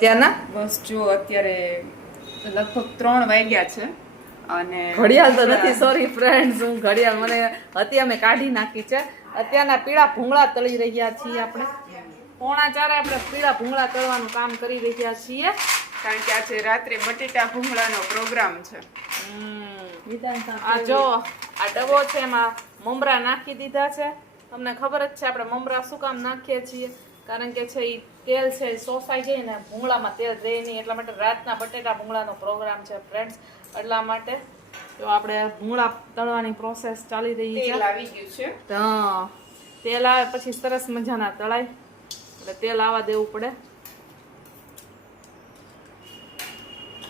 ત્યાંના બસ જો અત્યારે લગભગ 3 વાગ્યા છે અને ઘડિયાળ તો નથી, સોરી ફ્રેન્ડ્સ, હું ઘડિયાળ મને હતી અમે કાઢી નાખી છે. અત્યારના પીળા ભૂંગળા તળી રહ્યા છીએ આપણે. 3:45 આપણે પીળા ભૂંગળા તળવાનું કામ કરી રહ્યા છીએ, કારણ કે આજે રાત્રે બટેટા ભૂંગળાનો પ્રોગ્રામ છે. આ જો આ ડબ્બો છે, એમાં મમરા નાખી દીધા છે. તમને ખબર જ છે આપણે મમરા શું કામ નાખીએ છીએ, કારણ કે છે ઈ તેલ છે સોસાઈ જાય ને ભૂંગળામાં તેલ રહે નહીં, એટલા માટે રાતના બટેટા ભૂંગળાનો પ્રોગ્રામ છે ફ્રેન્ડ્સ. એટલા માટે તો આપણે ભૂંગળા તળવાની પ્રોસેસ ચાલી રહી છે. તેલ આવી ગયું છે. હા, તેલ આવે પછી સરસ મજાના તળાય, એટલે તેલ આવવા દેવું પડે.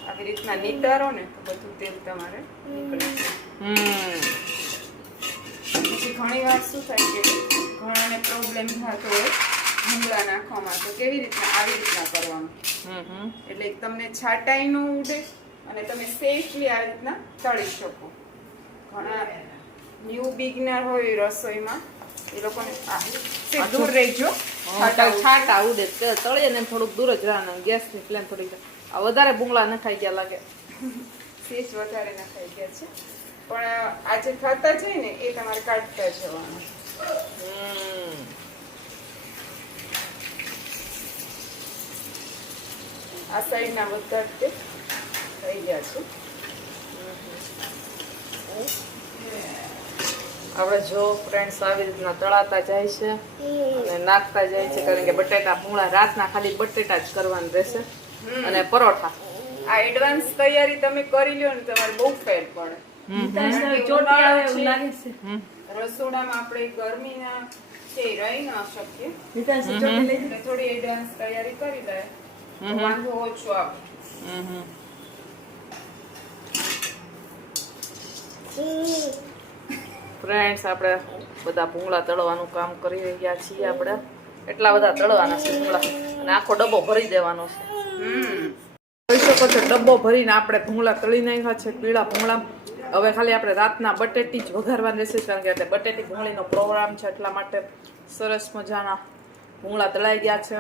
આવી રીતના નીતારો ને તો બધું તેલ તમારે નીકળે છે. પછી ઘણી વાર શું થાય કે ઘણાને પ્રોબ્લેમ થતો હોય ભૂંગળા નાખવામાં, તો કેવી રીતના આવી રીતના કરવાનું, એટલે તમને છાટાઈ ન ઉડે અને તમે સેફલી આ રીતના તળી શકો. ઘણા ન્યૂ બિગનર હોય રસોઈમાં, એ લોકોને દૂર રહેજો, છાટા ઉડે, તળીએ ને થોડુંક દૂર જ રહેવાનું, ગેસની ફ્લેમ થોડીક. આ વધારે ભૂંગળા નખાઈ ગયા લાગે, સેજ વધારે નખાઈ ગયા છે, પણ આજે ખાતા છે ને એ તમારે કાઢતા જવાનું. આ સાઈડના બધા તે થઈ ગયા છે. આપણે જો ફ્રેન્ડ્સ આવી રીતના તળાતા જાય છે અને નાખતા જાય છે, કારણ કે બટેટા ભૂંગળા રાતના ખાલી બટેટા જ કરવાનું રહેશે અને પરોઠા. આ એડવાન્સ તૈયારી તમે કરી લ્યો ને તમારે બહુ ફેર પડે. રસોડામાં આપણે ગરમીના છે રહી ના શકીએ, એટલે થોડી એડવાન્સ તૈયારી કરી લે તો વાંધો ઓછો આવે. ફ્રેન્ડ્સ આપણે બધા ભૂંગળા તળવાનું કામ કરી રહ્યા છીએ. આપણે એટલા બધા તળવાના છે ભૂંગળા, અને આખો ડબ્બો ભરી દેવાનો છે. જોઈ શકો છો ડબ્બો ભરીને આપણે ભૂંગળા તળી નાખ્યા છે, પીળા ભૂંગળા. હવે ખાલી આપણે રાતના બટેટી જ વઘારવાની રહેશે, કારણ કે બટેટી ભૂંગળીનો પ્રોગ્રામ છે, એટલા માટે સરસ મજાના ભૂંગળા તળાઈ ગયા છે.